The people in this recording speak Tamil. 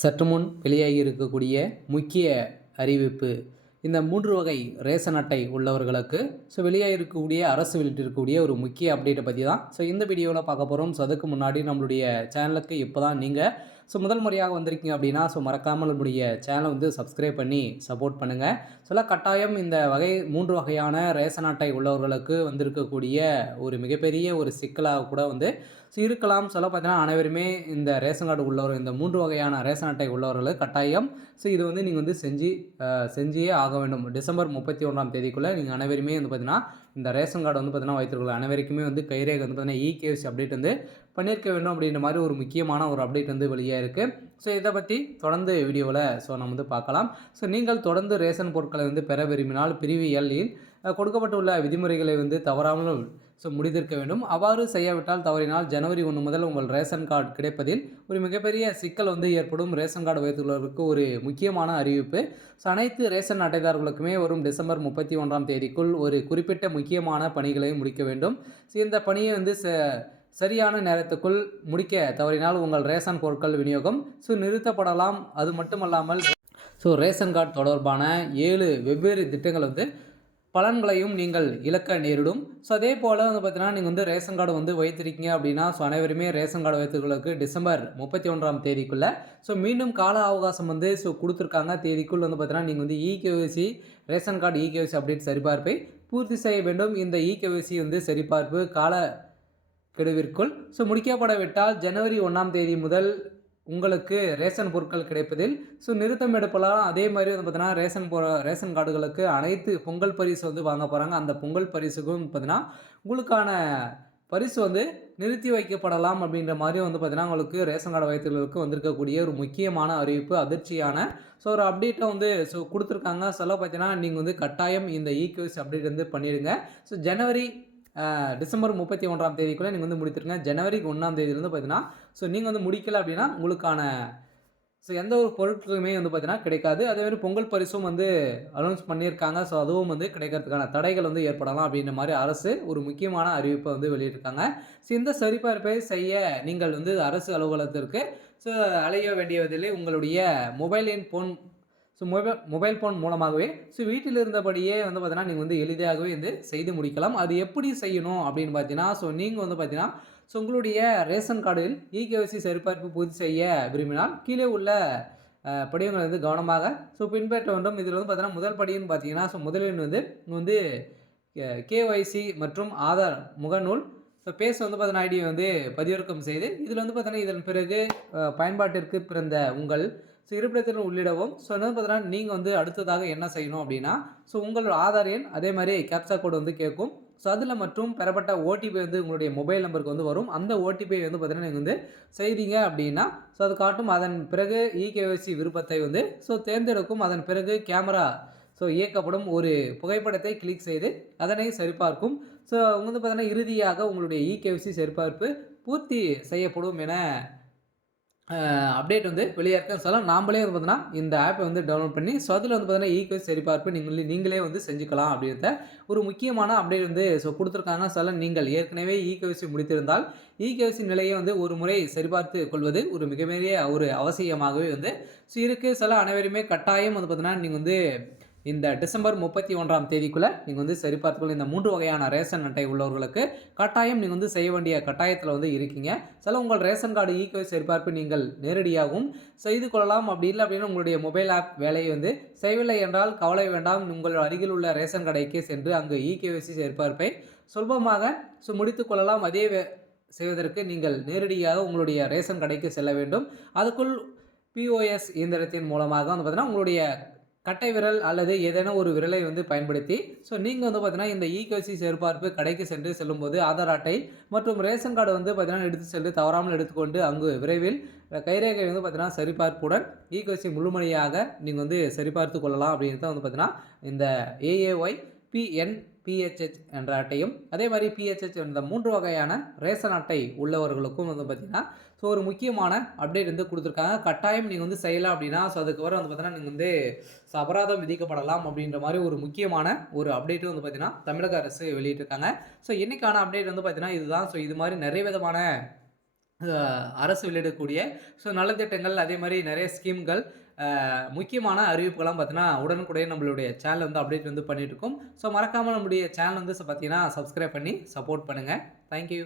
சற்றுமுன் வெளியாகி இருக்கக்கூடிய முக்கிய அறிவிப்பு. இந்த 3 வகை ரேஷன் அட்டை உள்ளவர்களுக்கு வெளியாக இருக்கக்கூடிய அரசு வெளியிட்டிருக்கக்கூடிய ஒரு முக்கிய அப்டேட்டை பற்றி தான் இந்த வீடியோவில் பார்க்க போகிறோம். அதுக்கு முன்னாடி நம்மளுடைய சேனலுக்கு இப்போ தான் நீங்கள் முதல் முறையாக வந்திருக்கீங்க அப்படின்னா மறக்காமல் நம்முடைய சேனலை வந்து சப்ஸ்கிரைப் பண்ணி சப்போர்ட் பண்ணுங்கள். கட்டாயம் இந்த 3 வகையான ரேஷன் அட்டை உள்ளவர்களுக்கு வந்திருக்கக்கூடிய ஒரு மிகப்பெரிய ஒரு சிக்கலாக கூட வந்து இருக்கலாம். பார்த்தீங்கன்னா அனைவருமே இந்த ரேஷன் கார்டு உள்ளவர், இந்த 3 வகையான ரேஷன் அட்டை உள்ளவர்களுக்கு கட்டாயம் இது வந்து நீங்கள் வந்து செஞ்சே ஆக வேண்டும். டிசம்பர் 31ஆம் தேதிக்குள்ளே நீங்கள் அனைவருமே வந்து பார்த்தீங்கன்னா இந்த ரேஷன் கார்டு வந்து பார்த்தீங்கன்னா வைத்திருக்கலாம். அனைவருக்குமே வந்து கைரேகை வந்து பார்த்தீங்கன்னா இகேஎஸ் அப்டேட் வந்து பண்ணியிருக்க வேண்டும் அப்படின்ற மாதிரி ஒரு முக்கியமான ஒரு அப்டேட் வந்து வெளியாக இருக்குது. இதை பற்றி தொடர்ந்து வீடியோவில் நம்ம வந்து பார்க்கலாம். நீங்கள் தொடர்ந்து ரேஷன் பொருட்களை வந்து பெற விரும்பினால் பிரிவு எல்லில் கொடுக்கப்பட்டுள்ள விதிமுறைகளை வந்து தவறாமல் முடித்திருக்க வேண்டும். அவ்வாறு செய்யாவிட்டால் தவறினால் ஜனவரி 1 முதல் உங்கள் ரேஷன் கார்டு கிடைப்பதில் ஒரு மிகப்பெரிய சிக்கல் வந்து ஏற்படும். ரேஷன் கார்டு வைத்துள்ளவர்களுக்கு ஒரு முக்கியமான அறிவிப்பு. அனைத்து ரேஷன் அட்டைதாரர்களுக்குமே வரும் டிசம்பர் 31ஆம் தேதிக்குள் ஒரு குறிப்பிட்ட முக்கியமான பணிகளை முடிக்க வேண்டும். இந்த பணியை வந்து சரியான நேரத்துக்குள் முடிக்க தவறினால் உங்கள் ரேஷன் பொருட்கள் விநியோகம் நிறுத்தப்படலாம். அது மட்டுமல்லாமல் ரேஷன் கார்டு தொடர்பான 7 வெவ்வேறு திட்டங்கள் வந்து பலன்களையும் நீங்கள் இழக்க நேரிடும். அதே போல் வந்து பார்த்தீங்கன்னா நீங்கள் வந்து ரேஷன் கார்டு வந்து வைத்திருக்கீங்க அப்படின்னா அனைவருமே ரேஷன் கார்டு வைத்திருக்கிறவங்களுக்கு டிசம்பர் 31ஆம் தேதிக்குள்ளே மீண்டும் கால அவகாசம் வந்து கொடுத்துருக்காங்க. தேதிக்குள் வந்து பார்த்தீங்கன்னா நீங்கள் வந்து eKYC ration card eKYC update சரிபார்ப்பை பூர்த்தி செய்ய வேண்டும். இந்த இகேஒய்சி வந்து சரிபார்ப்பு கால கெடுவிற்குள் முடிக்கப்படவிட்டால் ஜனவரி 1ஆம் தேதி முதல் உங்களுக்கு ரேஷன் பொருட்கள் கிடைப்பதில் நிறுத்தம் எடுப்பலாம். அதே மாதிரி வந்து பார்த்தீங்கன்னா ரேஷன் கார்டுகளுக்கு அனைத்து பொங்கல் பரிசு வந்து வாங்க போகிறாங்க. அந்த பொங்கல் பரிசுக்கும் பார்த்தீங்கன்னா உங்களுக்கான பரிசு வந்து நிறுத்தி வைக்கப்படலாம் அப்படின்ற மாதிரி வந்து பார்த்தீங்கன்னா உங்களுக்கு ரேஷன் கார்டு வைத்திருக்கிறவர்களுக்கு வந்திருக்கக்கூடிய ஒரு முக்கியமான அறிவிப்பு, அதிர்ச்சியான ஒரு அப்டேட்டை வந்து கொடுத்துருக்காங்க. பார்த்தீங்கன்னா நீங்கள் வந்து கட்டாயம் இந்த இகேஒய்சி அப்டேட் வந்து பண்ணிடுங்க. ஜனவரி டிசம்பர் 31ஆம் தேதிக்குள்ளே நீங்கள் வந்து முடித்துருங்க. ஜனவரி 1ஆம் தேதியிலேருந்து பார்த்தீங்கன்னா நீங்கள் வந்து முடிக்கலை அப்படின்னா உங்களுக்கான எந்த ஒரு பொருட்களுமே வந்து பார்த்தீங்கன்னா கிடைக்காது. அதேமாதிரி பொங்கல் பரிசும் வந்து அனௌன்ஸ் பண்ணியிருக்காங்க. அதுவும் வந்து கிடைக்கிறதுக்கான தடைகள் வந்து ஏற்படலாம் அப்படின்ற மாதிரி அரசு ஒரு முக்கியமான அறிவிப்பை வந்து வெளியிட்டிருக்காங்க. இந்த சரிபார்ப்பை செய்ய நீங்கள் வந்து அரசு அலுவலகத்திற்கு அலைய வேண்டியதில்லை. உங்களுடைய மொபைல் ஃபோன் மூலமாகவே வீட்டில் இருந்தபடியே வந்து பார்த்தீங்கன்னா நீங்கள் வந்து எளிதாகவே வந்து செய்து முடிக்கலாம். அது எப்படி செய்யணும் அப்படின்னு பார்த்தீங்கன்னா நீங்கள் வந்து பார்த்தீங்கன்னா உங்களுடைய ரேஷன் கார்டில் இகேஒய்சி சரிபார்ப்பு பூர்த்தி செய்ய விரும்பினால் கீழே உள்ள படிவங்களை வந்து கவனமாக பின்பற்ற வேண்டும். இதில் வந்து பார்த்தீங்கன்னா முதல் படின்னு பார்த்தீங்கன்னா முதலில் வந்து கேஒய்சி மற்றும் ஆதார் முகநூல் பேஸ் வந்து பார்த்தீங்கன்னா ஐடியை வந்து பதிவிறக்கம் செய்து இதில் வந்து பார்த்தீங்கன்னா இதன் பிறகு பயன்பாட்டிற்கு பிறந்த உங்கள் இருப்பிடத்தில் உள்ளிடவும். என்ன பார்த்தீங்கன்னா நீங்கள் வந்து அடுத்ததாக என்ன செய்யணும் அப்படின்னா உங்களோட ஆதார் எண் அதே மாதிரி கேப்சா கோடு வந்து கேட்கும். அதில் மற்றும் பெறப்பட்ட ஓடிபி வந்து உங்களுடைய மொபைல் நம்பருக்கு வந்து வரும். அந்த ஓடிபியை வந்து பார்த்தீங்கன்னா நீங்கள் வந்து செய்தீங்க அப்படின்னா அது காட்டும். அதன் பிறகு இகேஒய்சி விருப்பத்தை வந்து தேர்ந்தெடுக்கும். அதன் பிறகு கேமரா இயக்கப்படும் ஒரு புகைப்படத்தை கிளிக் செய்து அதனை சரிபார்க்கும். வந்து பார்த்தீங்கன்னா இறுதியாக உங்களுடைய இகேஒய்சி சரிபார்ப்பு பூர்த்தி செய்யப்படும் என அப்டேட் வந்து வெளியாக நாமளே வந்து பார்த்தீங்கன்னா இந்த ஆப்பை வந்து டவுன்லோட் பண்ணி அதில் வந்து பார்த்தீங்கன்னா இகேஒய்சி சரிபார்ப்பு நீங்களே வந்து செஞ்சுக்கலாம் அப்படின்றத ஒரு முக்கியமான அப்டேட் வந்து கொடுத்துருக்காங்க. நீங்கள் ஏற்கனவே இகேஒய்சி முடித்திருந்தால் இகேஒய்சி நிலையை வந்து ஒரு முறை சரிபார்த்து கொள்வது ஒரு மிகப்பெரிய ஒரு அவசியமாகவே வந்து இருக்குது. அனைவருமே கட்டாயம் வந்து பார்த்தீங்கன்னா நீங்கள் வந்து இந்த டிசம்பர் 31ஆம் தேதிக்குள்ளே நீங்கள் வந்து சரிபார்த்துக்கொள்ள இந்த 3 வகையான ரேஷன் அட்டை உள்ளவர்களுக்கு கட்டாயம் நீங்கள் வந்து செய்ய வேண்டிய கட்டாயத்தில் வந்து இருக்கீங்க. உங்கள் ரேஷன் கார்டு இகேஒய்சி சரிபார்ப்பு நீங்கள் நேரடியாகவும் செய்து கொள்ளலாம். அப்படி இல்லை அப்படின்னா உங்களுடைய மொபைல் ஆப் வேலையை வந்து செய்யவில்லை என்றால் கவலை வேண்டாம். உங்கள் அருகில் உள்ள ரேஷன் கடைக்கு சென்று அங்கு இகேஒய்சி சரிபார்ப்பை சுலபமாக முடித்து கொள்ளலாம். அதே செய்வதற்கு நீங்கள் நேரடியாக உங்களுடைய ரேஷன் கடைக்கு செல்ல வேண்டும். அதுக்குள் பிஓஎஸ் இயந்திரத்தின் மூலமாக வந்து பார்த்தீங்கன்னா உங்களுடைய கட்டை விரல் அல்லது ஏதேனும் ஒரு விரலை வந்து பயன்படுத்தி நீங்கள் வந்து பார்த்தீங்கன்னா இந்த இகேஒய்சி சரிபார்ப்பு கடைக்கு சென்று செல்லும்போது ஆதார் அட்டை மற்றும் ரேஷன் கார்டு வந்து பார்த்தீங்கன்னா எடுத்து சென்று தவறாமல் எடுத்துக்கொண்டு அங்கு விரைவில் கைரேகை வந்து பார்த்தீங்கன்னா சரிபார்ப்புடன் இகேஒய்சி முழுமையாக நீங்கள் வந்து சரிபார்த்து கொள்ளலாம் அப்படின்றத வந்து பார்த்தீங்கன்னா இந்த ஏஏஒய் பிஎன்பிஹெச்ஹெச் என்ற அட்டையும் அதே மாதிரி பிஹெச்ஹெச் என்ற 3 வகையான ரேஷன் அட்டை உள்ளவர்களுக்கும் வந்து பார்த்திங்கன்னா ஒரு முக்கியமான அப்டேட் வந்து கொடுத்துருக்காங்க. கட்டாயம் நீங்கள் வந்து செய்யலாம் அப்படின்னா அதுக்கு வர வந்து பார்த்தீங்கன்னா நீங்கள் வந்து அபராதம் விதிக்கப்படலாம் அப்படின்ற மாதிரி ஒரு முக்கியமான ஒரு அப்டேட்டும் வந்து பார்த்திங்கன்னா தமிழக அரசு வெளியிட்டிருக்காங்க. இன்றைக்கான அப்டேட் வந்து பார்த்திங்கன்னா இதுதான். இது மாதிரி நிறைய விதமான அரசு வெளியிடக்கூடிய நலத்திட்டங்கள் அதே மாதிரி நிறைய ஸ்கீம்கள் முக்கியமான அறிவிப்புகள்லாம் பார்த்தீங்கன்னா உடனுக்குடன் நம்மளுடைய சேனல் வந்து அப்டேட் வந்து பண்ணிட்டு இருக்கோம். மறக்காமல் நம்மளுடைய சேனல் வந்து பார்த்தீங்கன்னா சப்ஸ்கிரைப் பண்ணி சப்போர்ட் பண்ணுங்கள். தேங்க்யூ.